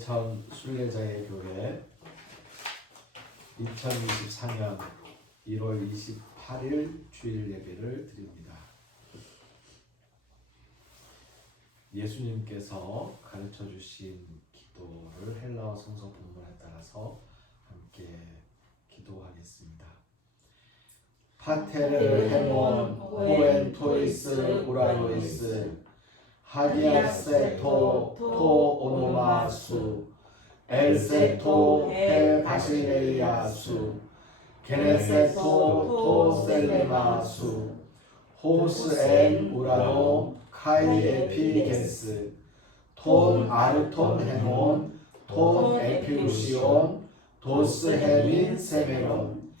예천 순례자의 교회 2024년 1월 28일 주일 예배를 드립니다. 예수님께서 가르쳐 주신 기도를 헬라어 성서 본문에 따라서 함께 기도하겠습니다. 파테르 헤몬 호엔 토이스 우라노이스 하디아세토 토 오노마수 엘세토 헬 바실레이아수 게네세토 토 셀레마수 호스엔 우라노 카이 에피게스 톤 아르톤 헤몬 톤 에피우시온 도스 헤민 세메론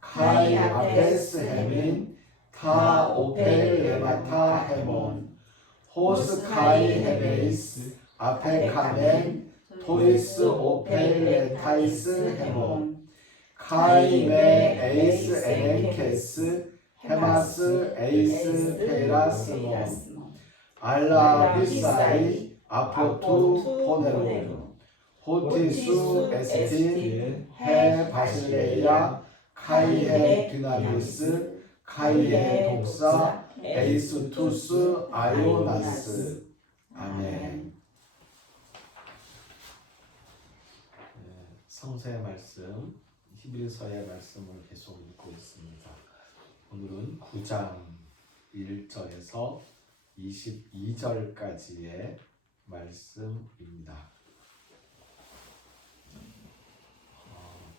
카이 아페스 헤민 타 오펠 레마타 헤몬 호스 카이 헤메이스 아페 카멘 토이스 오펠 레타이스 헤몬 카이 메 에이스 에넨케스 헤마스 에이스 페라스몬 알라 비사이 아포투 포네로 호티수 에스틴 헤 바실레이아 카이헤 디나미스 카이헤 독사 에이스투스 아요나스. 아멘. 성서의 말씀, 히브리서의 말씀을 계속 읽고 있습니다. 오늘은 9장 1절에서 22절까지의 말씀입니다.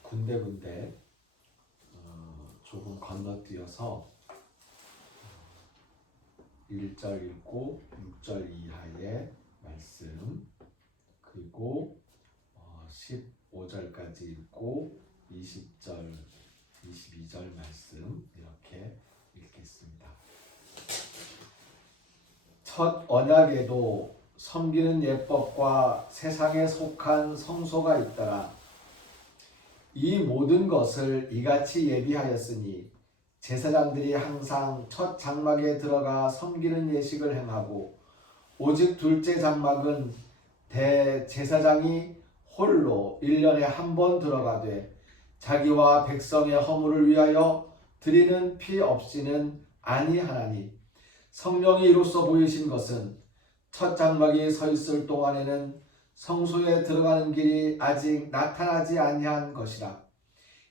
군데군데 조금 건너뛰어서 1절 읽고 6절 이하의 말씀, 그리고 15절까지 읽고 20절, 22절 말씀 이렇게 읽겠습니다. 첫 언약에도 섬기는 예법과 세상에 속한 성소가 있더라. 이 모든 것을 이같이 예비하였으니 제사장들이 항상 첫 장막에 들어가 섬기는 예식을 행하고 오직 둘째 장막은 대제사장이 홀로 1년에 한 번 들어가되 자기와 백성의 허물을 위하여 드리는 피 없이는 아니하나니 성령이 이로써 보이신 것은 첫 장막이 서 있을 동안에는 성소에 들어가는 길이 아직 나타나지 아니한 것이라.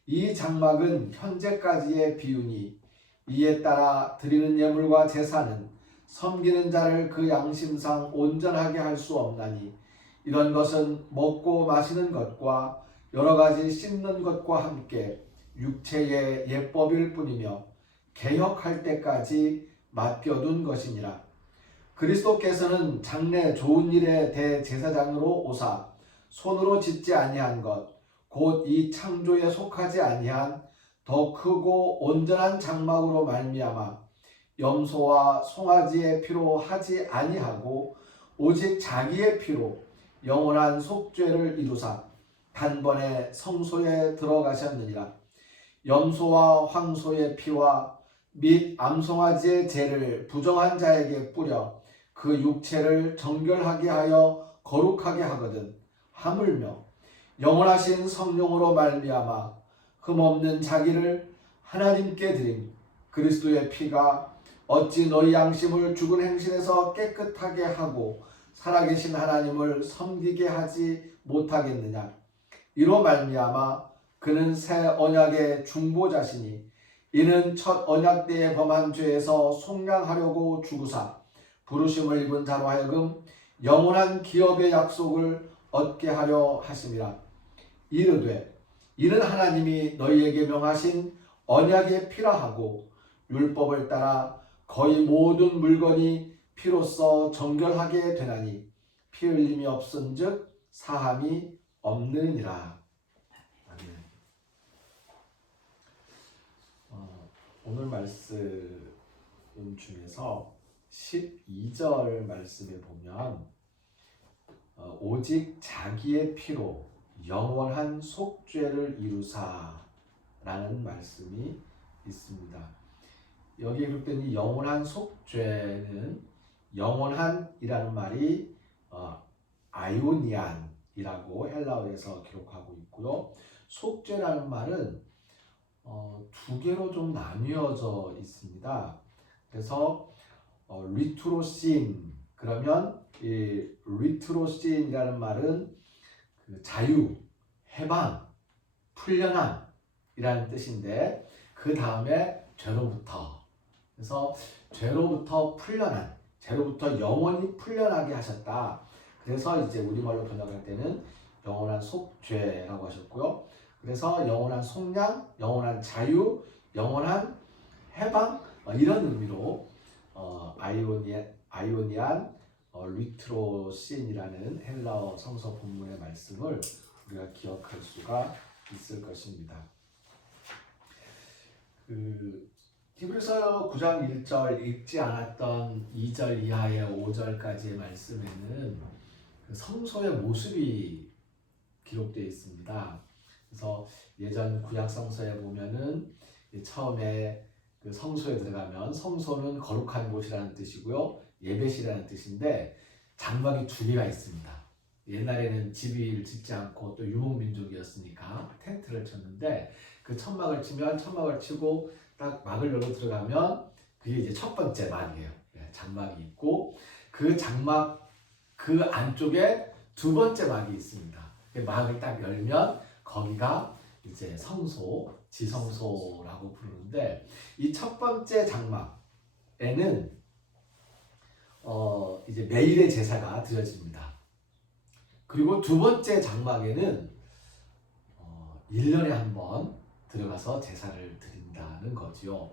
이 장막은 현재까지의 비유니 이에 따라 드리는 예물과 제사는 섬기는 자를 그 양심상 온전하게 할 수 없나니 이런 것은 먹고 마시는 것과 여러 가지 씹는 것과 함께 육체의 예법일 뿐이며 개혁할 때까지 맡겨둔 것이니라. 그리스도께서는 장래 좋은 일의 대제사장으로 오사 손으로 짓지 아니한 것 곧 이 창조에 속하지 아니한 더 크고 온전한 장막으로 말미암아 염소와 송아지의 피로 하지 아니하고 오직 자기의 피로 영원한 속죄를 이루사 단번에 성소에 들어가셨느니라. 염소와 황소의 피와 및 암송아지의 죄를 부정한 자에게 뿌려 그 육체를 정결하게 하여 거룩하게 하거든. 하물며 영원하신 성령으로 말미암아 흠없는 자기를 하나님께 드린 그리스도의 피가 어찌 너희 양심을 죽은 행실에서 깨끗하게 하고 살아계신 하나님을 섬기게 하지 못하겠느냐. 이로 말미암아 그는 새 언약의 중보자시니 이는 첫 언약 때에 범한 죄에서 속량하려고 죽으사 부르심을 입은 자로 하여금 영원한 기업의 약속을 얻게 하려 하심이라. 이르되 이는 하나님이 너희에게 명하신 언약의 피라 하고 율법을 따라 거의 모든 물건이 피로써 정결하게 되나니 피 흘림이 없은즉 사함이 없느니라. 아멘. 오늘 말씀 중에서 12절 말씀에 보면 오직 자기의 피로 영원한 속죄를 이루사라는 말씀이 있습니다. 여기에 기록된 이 영원한 속죄는 영원한이라는 말이 아이오니안이라는 속죄이라고 헬라어에서 기록하고 있고요. 속죄라는 말은 두 개로 좀 나뉘어져 있습니다. 그래서 리투로신 그러면 이 리투로신이라는 말은 그 자유, 해방, 풀려남이라는 뜻인데 그 다음에 죄로부터 그래서 죄로부터 풀려난 죄로부터 영원히 풀려나게 하셨다. 그래서 이제 우리말로 번역할 때는 영원한 속죄라고 하셨고요. 그래서 영원한 속량, 영원한 자유, 영원한 해방 이런 의미로 아이오니안 리트로신이라는 헬라어 성서 본문의 말씀을 우리가 기억할 수가 있을 것입니다. 히브리서 9장 1절 읽지 않았던 2절 이하의 5절까지의 말씀에는 그 성소의 모습이 기록되어 있습니다. 그래서 예전 구약 성서에 보면은 처음에 그 성소에 들어가면 성소는 거룩한 곳이라는 뜻이고요. 예배실이라는 뜻인데 장막이 두 개가 있습니다. 옛날에는 집을 짓지 않고 또 유목민족이었으니까 텐트를 쳤는데 그 천막을 치면 천막을 치고 딱 막을 열어 들어가면 그게 이제 첫 번째 막이에요. 장막이 있고 그 장막 그 안쪽에 두 번째 막이 있습니다. 그 막을 딱 열면 거기가 이제 성소, 지성소라고 부르는데 이 첫 번째 장막에는 이제 매일의 제사가 드려집니다. 그리고 두 번째 장막에는 1년에 한 번 들어가서 제사를 드린다는 거지요.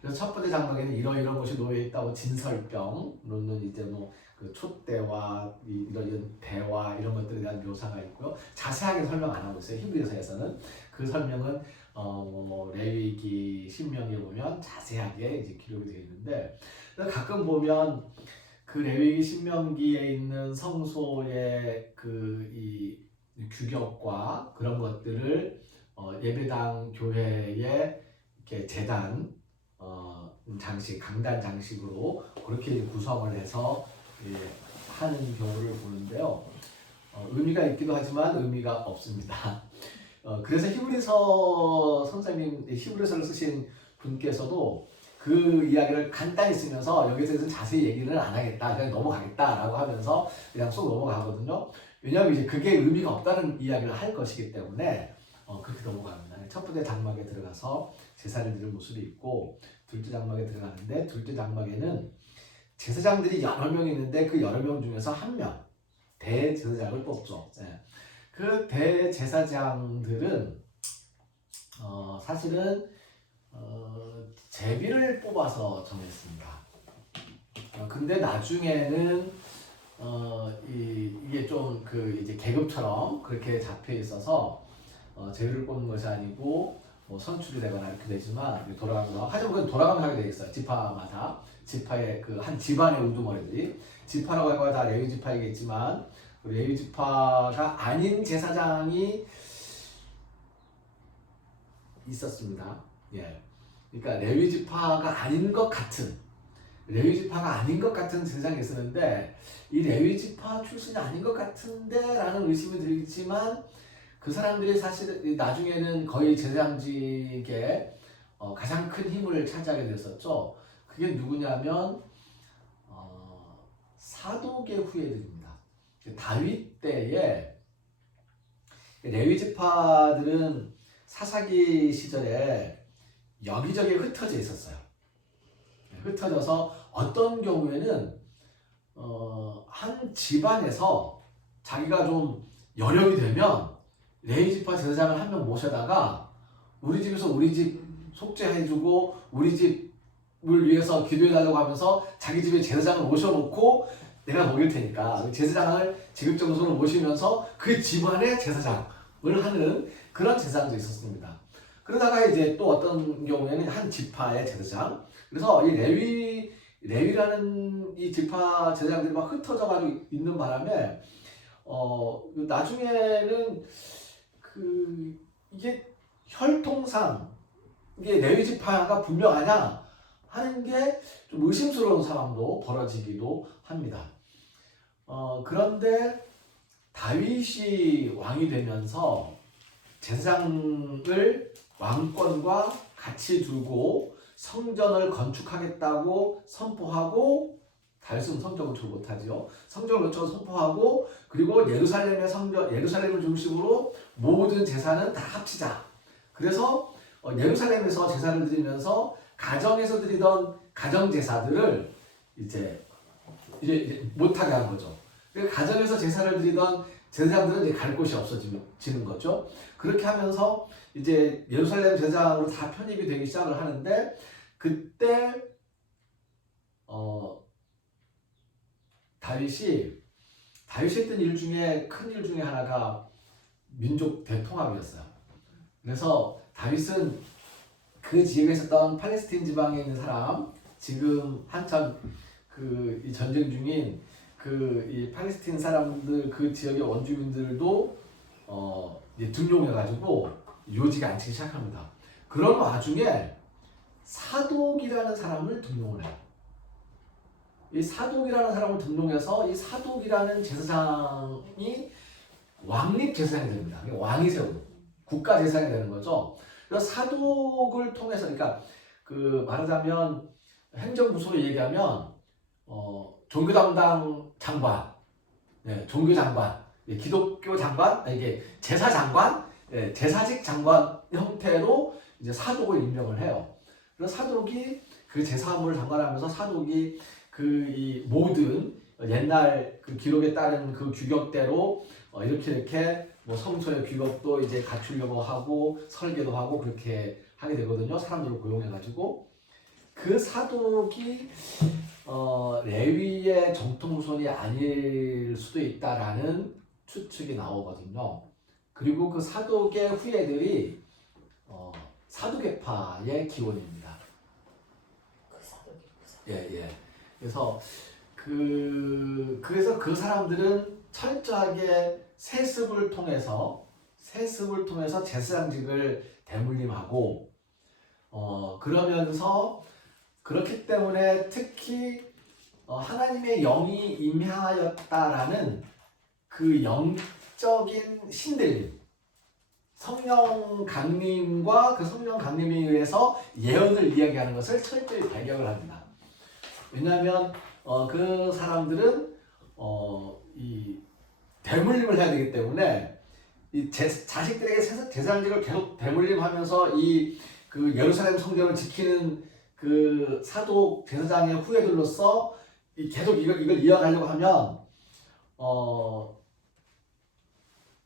그래서 첫 번째 장막에는 이런 것이 놓여 있다고 진설병로는 이제 뭐 그 촛대와 이런 대와 이런 것들에 대한 묘사가 있고요. 자세하게 설명 안 하고 있어요. 히브리서에서는 그 설명은 레위기 신명기에 보면 자세하게 이제 기록이 되어 있는데 가끔 보면 그 레위기 신명기에 있는 성소의 그 이 규격과 그런 것들을 예배당 교회의 이렇게 제단 장식, 강단 장식으로 그렇게 구성을 해서 하는 경우를 보는데요. 의미가 있기도 하지만 의미가 없습니다. 그래서 히브리서 선생님, 히브리서를 쓰신 분께서도 그 이야기를 간단히 쓰면서 여기서 대해서 자세히 얘기를 안 하겠다, 그냥 넘어가겠다라고 하면서 그냥 쏙 넘어가거든요. 왜냐하면 이제 그게 의미가 없다는 이야기를 할 것이기 때문에 그렇게 넘어갑니다. 첫 번째 장막에 들어가서 제사를 드릴 모습이 있고 둘째 장막에 들어가는데 둘째 장막에는 제사장들이 여러 명 있는데 그 여러 명 중에서 한 명 대제사장을 뽑죠. 그 대제사장들은 사실은 제비를 뽑아서 정했습니다. 근데 나중에는 이게 좀 그 이제 계급처럼 그렇게 잡혀 있어서 제비를 뽑는 것이 아니고 뭐 선출이 되거나 이렇게 되지만 돌아가는 거 하지만 그건 돌아가면서 하게 돼 있어요. 지파마다 지파의 그 한 집안의 우두머리들이 지파라고 해봐야 다 레위 지파이겠지만 레위 지파가 아닌 제사장이 있었습니다. 예, 그러니까 레위 지파가 아닌 것 같은 제사장이 있었는데 이 레위 지파 출신이 아닌 것 같은데라는 의심이 들지만 그 사람들이 사실 나중에는 거의 제사장직에 가장 큰 힘을 차지하게 됐었죠. 그게 누구냐면 사독의 후예들입니다. 다윗 때에 레위 지파들은 사사기 시절에 여기저기 흩어져 있었어요. 흩어져서 어떤 경우에는 한 집안에서 자기가 좀 여력이 되면 레위 지파 제사장을 한 명 모셔다가 우리 집에서 우리 집 속죄해주고 우리 집을 위해서 기도해달라고 하면서 자기 집에 제사장을 모셔놓고 내가 먹일 테니까 제사장을 지급정성으로 모시면서 그 집안의 제사장을 하는 그런 제사장도 있었습니다. 그러다가 이제 또 어떤 경우에는 한 지파의 제사장, 그래서 이 레위라는 이 지파 제사장들이 막 흩어져가지고 있는 바람에 나중에는 이게 혈통상 이게 레위 지파가 분명하냐 하는 게 좀 의심스러운 상황도 벌어지기도 합니다. 그런데 다윗이 왕이 되면서 제사장을 왕권과 같이 두고 성전을 건축하겠다고 선포하고, 다윗은 성전 건축을 못하지요. 성전 건축을 선포하고, 그리고 예루살렘의 성전, 예루살렘을 중심으로 모든 제사는 다 합치자. 그래서 예루살렘에서 제사를 드리면서 가정에서 드리던 가정 제사들을 이제 못하게 한 거죠. 가정에서 제사를 드리던 제사장들은 이제 갈 곳이 없어지는 거죠. 그렇게 하면서 이제 예루살렘 제사장으로 다 편입이 되기 시작을 하는데, 그때 다윗이 했던 일 중에 큰 일 중에 하나가 민족 대통합이었어요. 그래서 다윗은 그 지역에 있었던 팔레스틴 지방에 있는 사람, 지금 한참 이 전쟁 중인 이 팔레스틴 사람들, 그 지역의 원주민들도 이제 등용해가지고 요직에 앉히기 시작합니다. 그런 와중에 사독이라는 사람을 등용을 해요. 이 사독이라는 사람을 등용해서 이 사독이라는 제사장이 왕립 제사장이 됩니다. 왕이 세우는 국가 제사장이 되는 거죠. 그래서 사독을 통해서, 그러니까 말하자면 행정부서로 얘기하면 종교 담당 장관, 종교 장관, 기독교 장관, 이게 제사 장관, 제사직 장관 형태로 이제 사독을 임명을 해요. 그래서 사독이 그 제사업무를 담당하면서 사독이 이 모든 옛날 그 기록에 따른 그 규격대로 이렇게 뭐 성소의 규격도 이제 갖추려고 하고 설계도 하고 그렇게 하게 되거든요. 사람들을 고용해가지고. 그 사독이 레위의 정통 후손이 아닐 수도 있다라는 추측이 나오거든요. 그리고 그 사독의 후예들이 사두개파의 기원입니다. 예. 그래서 그래서 그 사람들은 철저하게 세습을 통해서 제사장직을 대물림하고, 그러면서 그렇기 때문에 특히 하나님의 영이 임하였다라는 그 영적인 신들림, 성령 강림과 그 성령 강림에 의해서 예언을 이야기하는 것을 철저히 발견을 합니다. 왜냐하면 그 사람들은 이 대물림을 해야 되기 때문에 이 자식들에게 제사장직을 계속 대물림하면서 그 예루살렘 성전을 지키는 그 사독 제사장의 후예들로서 계속 이걸 이어가려고 하면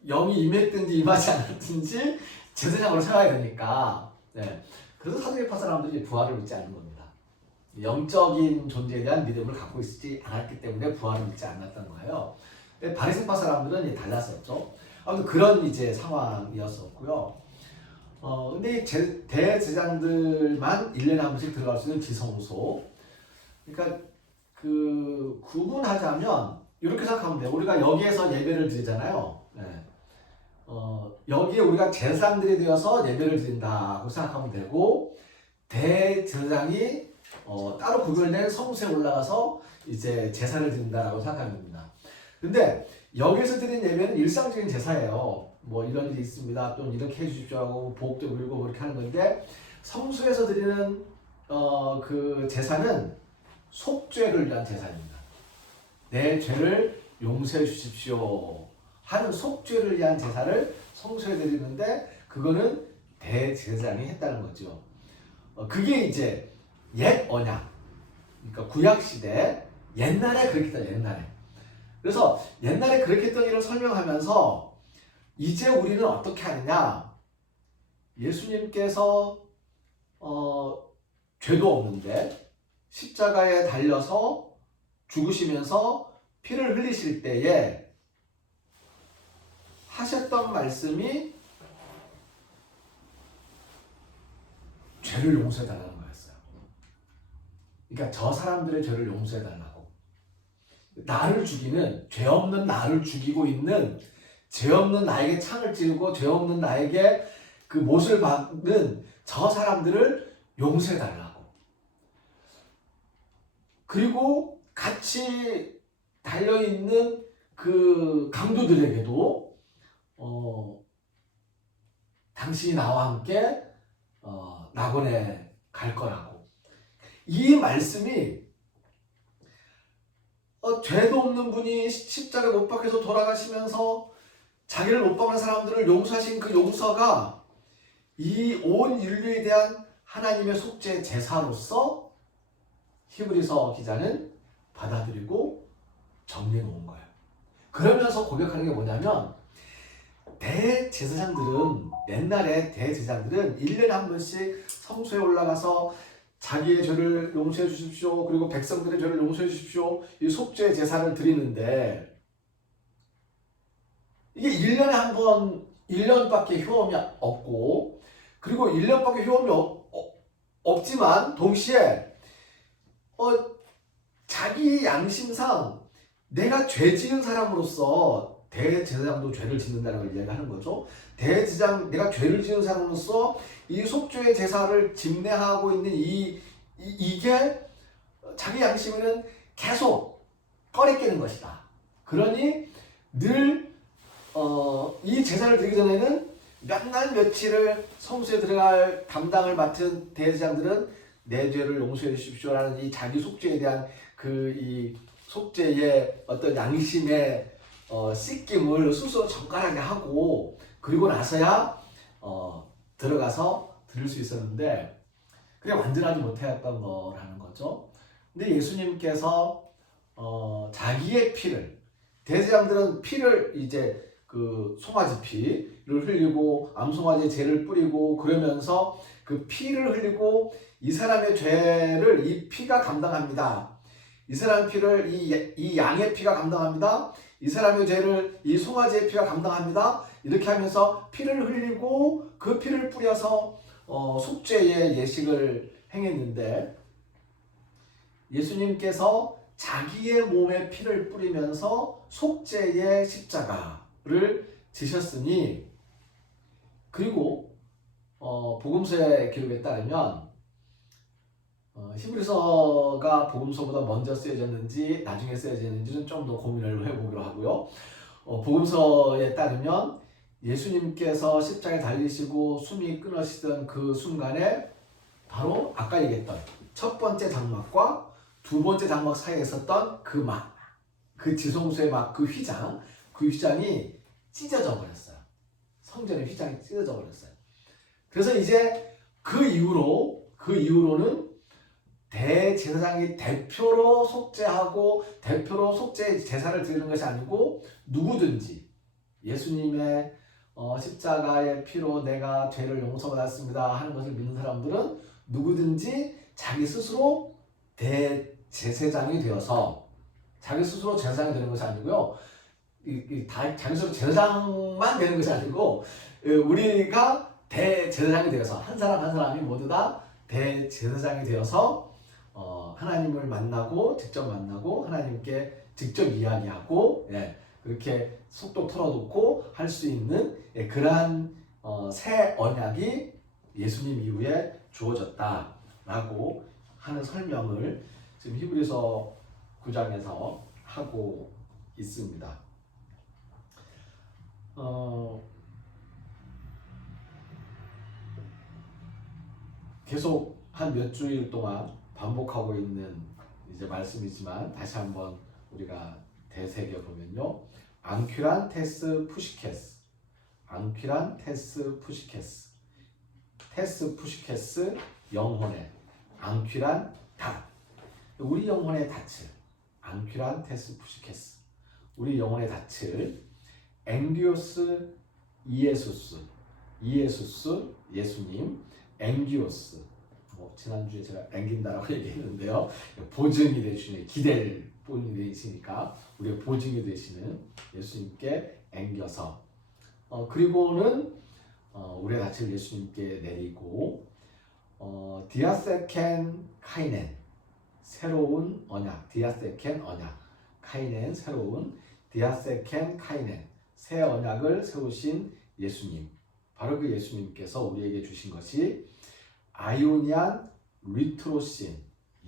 영이 임했든지 임하지 않았든지 제사장으로 생각해야 되니까. 그래서 사두개파 사람들이 부활을 믿지 않는 겁니다. 영적인 존재에 대한 믿음을 갖고 있지 않았기 때문에 부활을 믿지 않았던 거예요. 바리새파 사람들은 달랐었죠. 아무튼 그런 이제 상황이었었고요. 근데 대제사장들만 1년에 한 번씩 들어갈 수 있는 지성소. 그러니까 구분하자면 이렇게 생각하면 돼요. 우리가 여기에서 예배를 드리잖아요. 여기에 우리가 제사장들이 되어서 예배를 드린다고 생각하면 되고, 대제사장이 따로 구별된 성소에 올라가서 이제 제사를 드린다라고 생각하면 됩니다. 근데 여기서 드린 예배는 일상적인 제사예요. 뭐 이런 일이 있습니다. 또 이렇게 해주십시오 하고 보복도 물고 그렇게 하는 건데, 성소에서 드리는 그 제사는 속죄를 위한 제사입니다. 내 죄를 용서해 주십시오 하는 속죄를 위한 제사를 성소에 드리는데, 그거는 대제사장이 했다는 거죠. 그게 이제 옛 언약, 그러니까 구약시대 옛날에 그렇게 했다, 옛날에. 그래서 옛날에 그렇게 했던 일을 설명하면서 이제 우리는 어떻게 하느냐, 예수님께서 죄도 없는데 십자가에 달려서 죽으시면서 피를 흘리실 때에 하셨던 말씀이 죄를 용서해달라는 거였어요. 그러니까 저 사람들의 죄를 용서해달라고. 나를 죽이는, 죄 없는 나를 죽이고 있는, 죄 없는 나에게 창을 찌르고 죄 없는 나에게 그 못을 박는 저 사람들을 용서해달라고. 그리고 같이 달려있는 그 강도들에게도 당신이 나와 함께 낙원에 갈 거라고. 이 말씀이 죄도 없는 분이 십자가에 못 박혀서 돌아가시면서 자기를 못 박는 사람들을 용서하신 그 용서가 이 온 인류에 대한 하나님의 속죄 제사로서 히브리서 기자는 받아들이고 정리해 놓은 거예요. 그러면서 고백하는 게 뭐냐면, 대제사장들은, 옛날에 대제사장들은 1년에 한 번씩 성소에 올라가서 자기의 죄를 용서해 주십시오, 그리고 백성들의 죄를 용서해 주십시오, 이 속죄 제사를 드리는데, 이게 1년에 한 번, 1년밖에 효험이 없고, 그리고 1년밖에 효험이 없지만 동시에 자기 양심상 내가 죄 지은 사람으로서, 대제사장도 죄를 짓는다는 걸 이야기하는 거죠. 대제사장, 내가 죄를 지은 사람으로서 이 속죄의 제사를 집례하고 있는 이게 자기 양심에는 계속 꺼리끼는 것이다. 그러니 늘 이 제사를 드리기 전에는 몇 날 며칠을 성소에 들어갈 담당을 맡은 대제사장들은 내 죄를 용서해 주십시오라는 이 자기 속죄에 대한 이 속죄의 어떤 양심의 씻김을 스스로 정갈하게 하고, 그리고 나서야 들어가서 드릴 수 있었는데, 그게 완전하지 못했던 거라는 거죠. 근데 예수님께서 자기의 피를, 대제사장들은 피를 이제 그 송아지 피를 흘리고 암송아지의 죄를 뿌리고 그러면서 그 피를 흘리고 이 사람의 죄를 이 피가 감당합니다. 이 사람의 피를 이 양의 피가 감당합니다. 이 사람의 죄를 이 송아지의 피가 감당합니다. 이렇게 하면서 피를 흘리고 그 피를 뿌려서 속죄의 예식을 행했는데, 예수님께서 자기의 몸에 피를 뿌리면서 속죄의 십자가를 지셨으니, 그리고 복음서의 기록에 따르면 히브리서가 복음서보다 먼저 쓰여졌는지 나중에 쓰여졌는지는 좀 더 고민을 해보기로 하고요. 복음서에 따르면 예수님께서 십자가에 달리시고 숨이 끊어지던 그 순간에 바로 아까 얘기했던 첫 번째 장막과 두 번째 장막 사이에 있었던 그 막, 그 지성소의 막, 그 휘장이 찢어져 버렸어요. 성전의 휘장이 찢어져 버렸어요. 그래서 이제 그 이후로는 대제사장이 대표로 속죄하고 대표로 속죄 제사를 드리는 것이 아니고, 누구든지 예수님의 십자가의 피로 내가 죄를 용서받았습니다 하는 것을 믿는 사람들은 누구든지 자기 스스로 대제사장이 되어서, 자기 스스로 제사장이 되는 것이 아니고요, 자기 스스로 제사장만 되는 것이 아니고, 우리가 대제사장이 되어서 한 사람 한 사람이 모두 다 대제사장이 되어서 하나님을 만나고, 직접 만나고 하나님께 직접 이야기하고, 그렇게 속도 털어놓고 할 수 있는 그러한 새 언약이 예수님 이후에 주어졌다라고 하는 설명을 지금 히브리서 9장에서 하고 있습니다. 계속 한 몇 주일 동안 반복하고 있는 이제 말씀이지만, 다시 한번 우리가 되새겨 보면요, 앙퀴란 테스 푸시케스, 앙퀴란 테스 푸시케스, 테스 푸시케스 영혼의, 앙퀴란 닷, 우리 영혼의 닻을, 앙퀴란 테스 푸시케스, 우리 영혼의 닻을, 엥기오스 이에수스, 이에수스 예수님, 엥기오스, 지난주에 제가 앵긴다라고 얘기했는데요, 보증이 되시는, 기댈 본이 되시니까 우리의 보증이 되시는 예수님께 앵겨서, 그리고는 우리의 닻을 예수님께 내리고, 디아세켄 카이넨, 새로운 언약, 디아세켄 언약, 카이넨 새로운, 디아세켄 카이넨 새 언약을 세우신 예수님, 바로 그 예수님께서 우리에게 주신 것이 아이오니안 리트로신,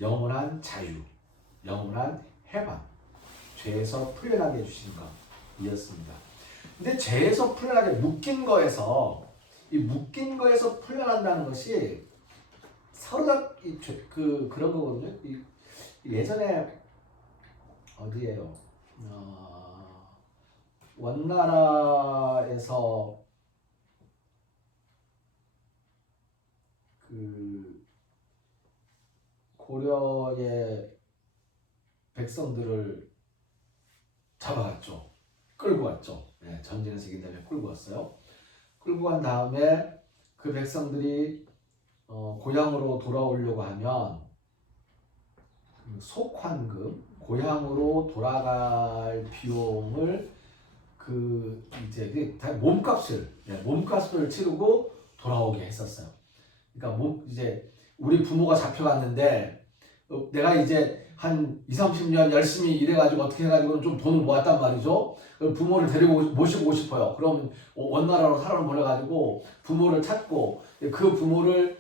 영원한 자유, 영원한 해방, 죄에서 풀려나게 해주시는 것이었습니다. 근데 죄에서 풀려나게 묶인 거에서 이 묶인 거에서 풀려난다는 것이 사로잡 그런 거거든요. 예전에 어디예요? 원나라에서 그 고려의 백성들을 잡아갔죠. 끌고 왔죠. 네, 전쟁에서 이긴 다음에 끌고 왔어요. 끌고 간 다음에 그 백성들이 고향으로 돌아오려고 하면 속환금, 고향으로 돌아갈 비용을 이제 몸값을 치르고 돌아오게 했었어요. 그러니까 이제 우리 부모가 잡혀갔는데 내가 이제 한 20-30년 열심히 일해가지고 어떻게 해가지고 좀 돈을 모았단 말이죠. 부모를 데리고 모시고 싶어요. 그럼 원나라로 사람을 보내가지고 부모를 찾고 그 부모를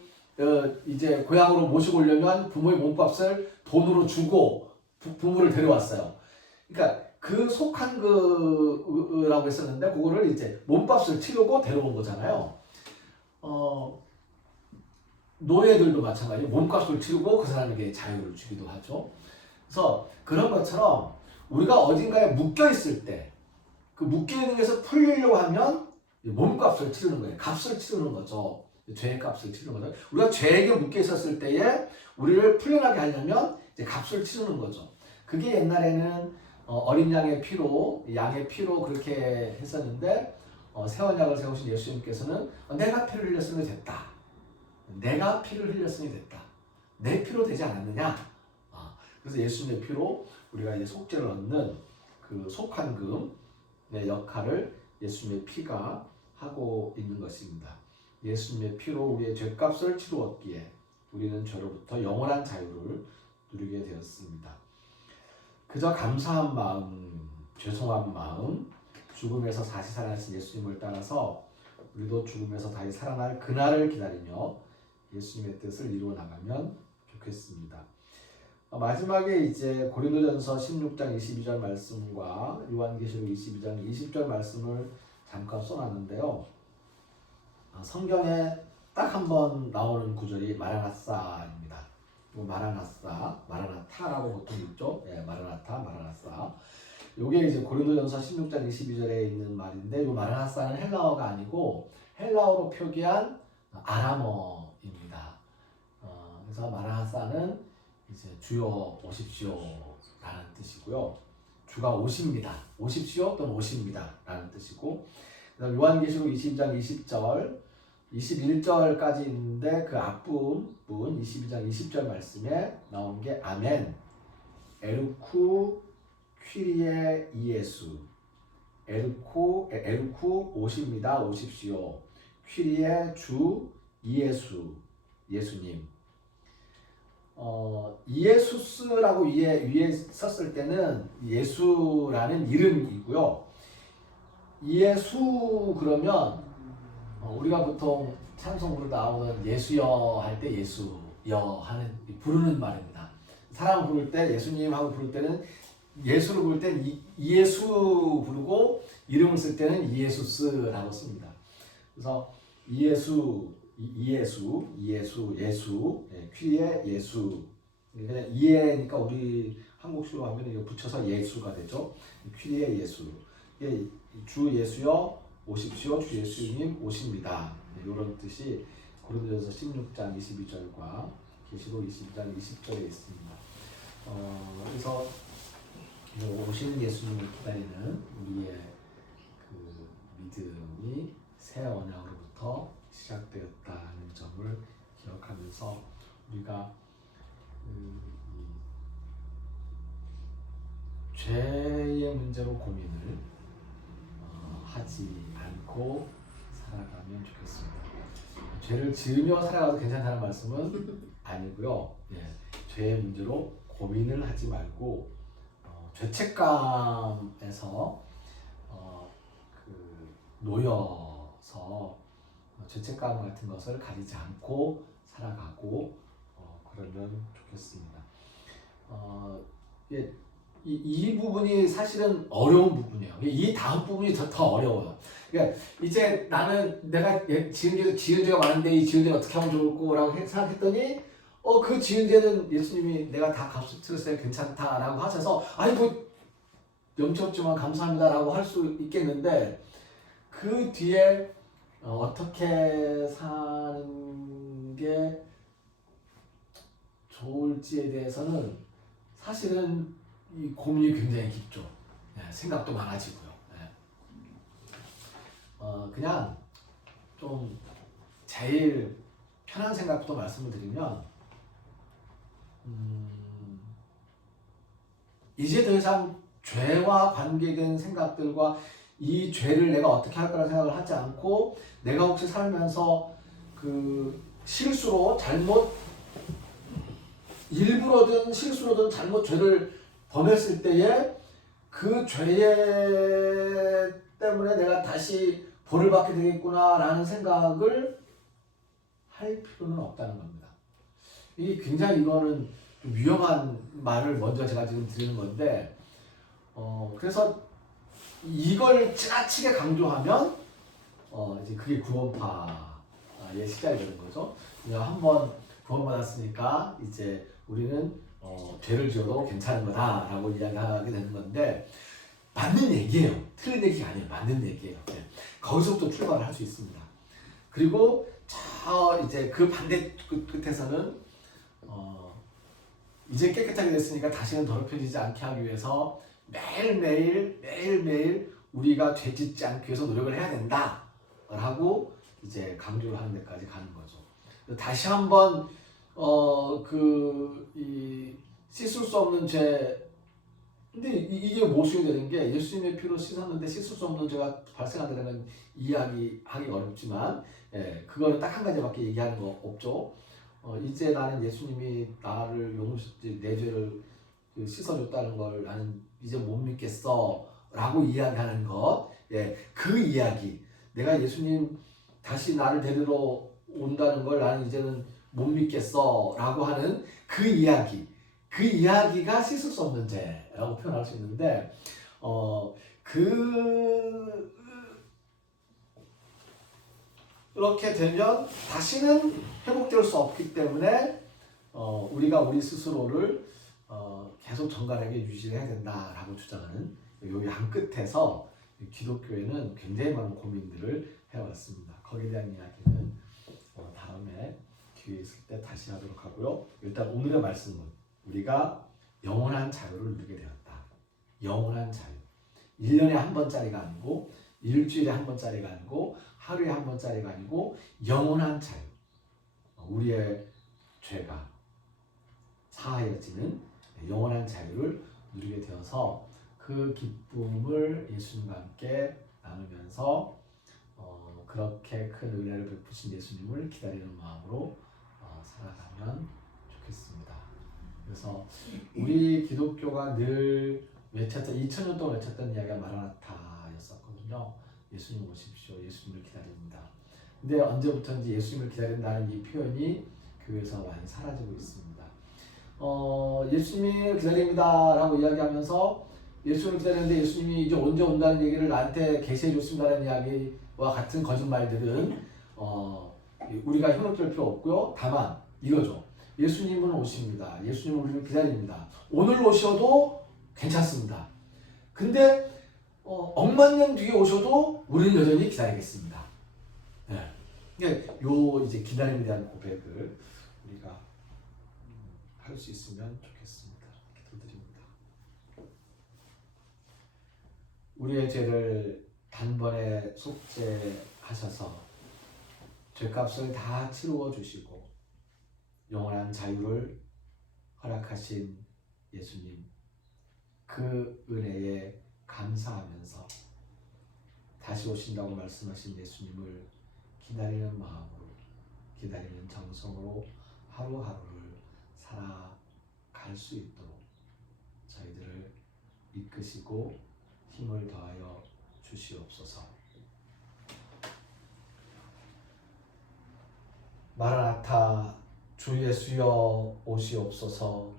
이제 고향으로 모시고 오려면 부모의 몸값을 돈으로 주고 부모를 데려왔어요. 그러니까 그 속한그라고 했었는데 그거를 이제 몸값을 치르고 데려온 거잖아요. 노예들도 마찬가지로 몸값을 치르고 그 사람에게 자유를 주기도 하죠. 그래서 그런 것처럼 우리가 어딘가에 묶여 있을 때 그 묶여 있는 것에서 풀리려고 하면 몸값을 치르는 거예요. 값을 치르는 거죠. 죄의 값을 치르는 거죠. 우리가 죄에게 묶여 있었을 때에 우리를 풀려나게 하려면 이제 값을 치르는 거죠. 그게 옛날에는 어린 양의 피로 그렇게 했었는데 새 언약을 세우신 예수님께서는 내가 피를 흘렸으니 됐다. 내가 피를 흘렸으니 됐다. 내 피로 되지 않았느냐? 그래서 예수님의 피로 우리가 이제 속죄를 얻는 그 속환금의 역할을 예수님의 피가 하고 있는 것입니다. 예수님의 피로 우리의 죄값을 치루었기에 우리는 죄로부터 영원한 자유를 누리게 되었습니다. 그저 감사한 마음, 죄송한 마음, 죽음에서 다시 살아나신 예수님을 따라서 우리도 죽음에서 다시 살아날 그날을 기다리며 예수님의 뜻을 이루어 나가면 좋겠습니다. 마지막에 이제 고린도전서 16장 22절 말씀과 요한계시록 22장 20절 말씀을 잠깐 써놨는데요. 성경에 딱 한 번 나오는 구절이 마라나사입니다. 마라나타라고 보통 있죠. 예, 마라나사. 요게 이제 고린도전서 16장 22절에 있는 말인데 이 마라나사는 헬라어가 아니고 헬라어로 표기한 아람어입니다. 그래서 마라나사는 이제 주여 오십시오라는 뜻이고요. 주가 오십니다. 오십시오 또는 오십니다라는 뜻이고, 그다음 요한계시록 20장 20절, 21절까지 있는데 그 앞부분 22장 20절 말씀에 나온 게 아멘, 에르쿠 퀴리에 이예수, 에르쿠 오십니다, 오십시오, 퀴리에 주 이예수, 예수님. 이예수스라고 위에 썼을 때는 예수라는 이름이고요. 예수 그러면 우리가 보통 찬송으로 나오는 예수여 할 때 예수여 하는 부르는 말입니다. 사람을 부를 때 예수님하고 부를 때는 예수를 부를 때 이예수 부르고 이름을 쓸 때는 이예수스라고 씁니다. 그래서 예수, 퀴리에 예수. 그냥 이해니까 우리 한국식으로 하면 이거 붙여서 예수가 되죠. 퀴리에 예수. 주 예수여 오십시오. 주 예수님 오십니다. 이런 뜻이 고린도전서 16장 22절과 계시록 20장 20절에 있습니다. 그래서 오시는 예수님을 기다리는 우리의 그 믿음이 새 언약으로부터 시작되었다는 점을 기억하면서 우리가 죄의 문제로 고민을 하지 않고 살아가면 좋겠습니다. 죄를 지으며 살아가도 괜찮다는 말씀은 아니고요. 죄의 문제로 고민을 하지 말고 죄책감에서 놓여서 죄책감 같은 것을 가지지 않고 살아가고 그러면 좋겠습니다. 이 부분이 사실은 어려운 부분이에요. 이 다음 부분이 더 어려워요. 그러니까 이제 나는 내가 지은죄가 많은데 이 지은죄를 어떻게 하면 좋을까라고 생각했더니 그 지은죄는 예수님이 내가 다 값을 치렀어요. 괜찮다라고 하셔서 아이고 염치 없지만 감사합니다라고 할 수 있겠는데 그 뒤에 어떻게 사는 게 좋을지에 대해서는 사실은 이 고민이 굉장히 깊죠. 생각도 많아지고요. 그냥 좀 제일 편한 생각부터 말씀을 드리면 이제 더 이상 죄와 관계된 생각들과 이 죄를 내가 어떻게 할 거라 생각을 하지 않고 내가 혹시 살면서 그 실수로 일부러든 실수로든 잘못 죄를 범했을 때에 그 죄 때문에 내가 다시 벌을 받게 되겠구나 라는 생각을 할 필요는 없다는 겁니다. 이게 굉장히 이거는 좀 위험한 말을 먼저 제가 지금 드리는 건데 그래서 이걸 지나치게 강조하면 이제 그게 구원파의 시작이 되는 거죠. 그냥 한번 구원받았으니까 이제 우리는 죄를 지어도 괜찮은 거다라고 이야기하게 되는 건데 맞는 얘기예요. 틀린 얘기가 아니에요. 맞는 얘기예요. 거기서부터 출발을 할 수 있습니다. 그리고 이제 그 반대 끝에서는 이제 깨끗하게 됐으니까 다시는 더럽혀지지 않게 하기 위해서 매일매일 우리가 죄 짓지 않기 위해서 노력을 해야 된다 라고 이제 강조를 하는 데까지 가는 거죠. 다시 한번 씻을 수 없는 죄, 근데 이게 모순이 되는 게 예수님의 피로 씻었는데 씻을 수 없는 죄가 발생한다는 이야기하기가 어렵지만 그거는 딱 한 가지밖에 얘기하는 거 없죠. 이제 나는 예수님이 나를 내 죄를 씻어줬다는 걸 나는 이제 못 믿겠어 라고 이야기하는 것, 그 이야기, 내가 예수님 다시 나를 데리러 온다는 걸 나는 이제는 못 믿겠어 라고 하는 그 이야기가 씻을 수 없는 죄라고 표현할 수 있는데 그렇게 되면 다시는 회복될 수 없기 때문에 우리가 우리 스스로를 계속 정갈하게 유지해야 된다라고 주장하는 요 양 끝에서 기독교에는 굉장히 많은 고민들을 해왔습니다. 거기에 대한 이야기는 다음에 기회 있을 때 다시 하도록 하고요. 일단 오늘의 말씀은 우리가 영원한 자유를 누리게 되었다. 영원한 자유. 1년에 한 번짜리가 아니고 일주일에 한 번짜리가 아니고 하루에 한 번짜리가 아니고 영원한 자유. 우리의 죄가 사하여지는 영원한 자유를 누리게 되어서 그 기쁨을 예수님과 함께 나누면서 그렇게 큰 은혜를 베푸신 예수님을 기다리는 마음으로 살아가면 좋겠습니다. 그래서 우리 기독교가 늘 2000년 동안 외쳤던 이야기가 마라나타였었거든요. 예수님 오십시오. 예수님을 기다립니다. 근데 언제부터인지 예수님을 기다린다는 이 표현이 교회에서 많이 사라지고 있습니다. 예수님을 기다립니다 라고 이야기하면서 예수님을 기다리는데 예수님이 이제 언제 온다는 얘기를 나한테 계시해 줬습니다라는 이야기와 같은 거짓말들은 우리가 현혹될 필요 없고요. 다만 이거죠. 예수님은 오십니다. 예수님은 우리를 기다립니다. 오늘 오셔도 괜찮습니다. 근데 억만 년 뒤에 오셔도 우리는 여전히 기다리겠습니다. 요 이제 기다림에 대한 고백을 우리가 할 수 있으면 좋겠습니다. 기도드립니다. 우리의 죄를 단번에 속죄하셔서 죄값을 다 치루어 주시고 영원한 자유를 허락하신 예수님, 그 은혜에 감사하면서 다시 오신다고 말씀하신 예수님을 기다리는 마음으로, 기다리는 정성으로 하루하루를 살아갈 수 있도록 저희들을 이끄시고 힘을 더하여 주시옵소서. 마라나타 주 예수여 오시옵소서.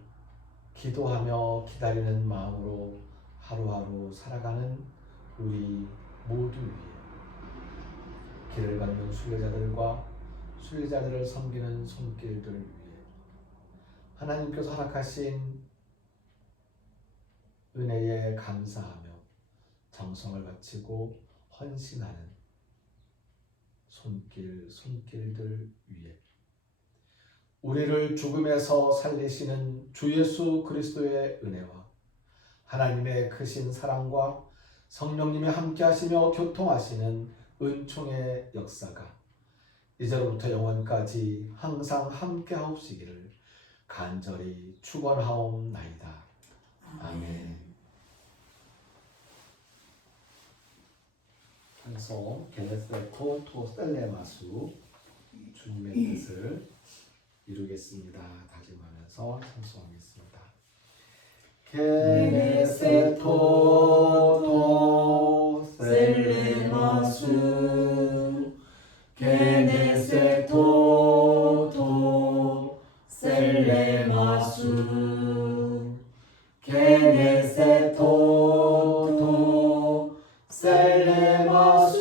기도하며 기다리는 마음으로 하루하루 살아가는 우리 모두 위에, 길을 걷는 순례자들과 순례자들을 섬기는 손길들 위에 하나님께서 허락하신 은혜에 감사하며 정성을 바치고 헌신하는 손길들 위에 우리를 죽음에서 살리시는 주 예수 그리스도의 은혜와 하나님의 크신 사랑과 성령님의 함께하시며 교통하시는 은총의 역사가 이제로부터 영원까지 항상 함께하옵시기를 간절히 축원하옵나이다. 아멘. 찬송 게네세토 토 셀레마수 주님의 뜻을 이루겠습니다. 다짐하면서 찬송하겠습니다. 게네세토 토 셀레마수 게네세토 토 셀레마수 게네세토 토 셀레마수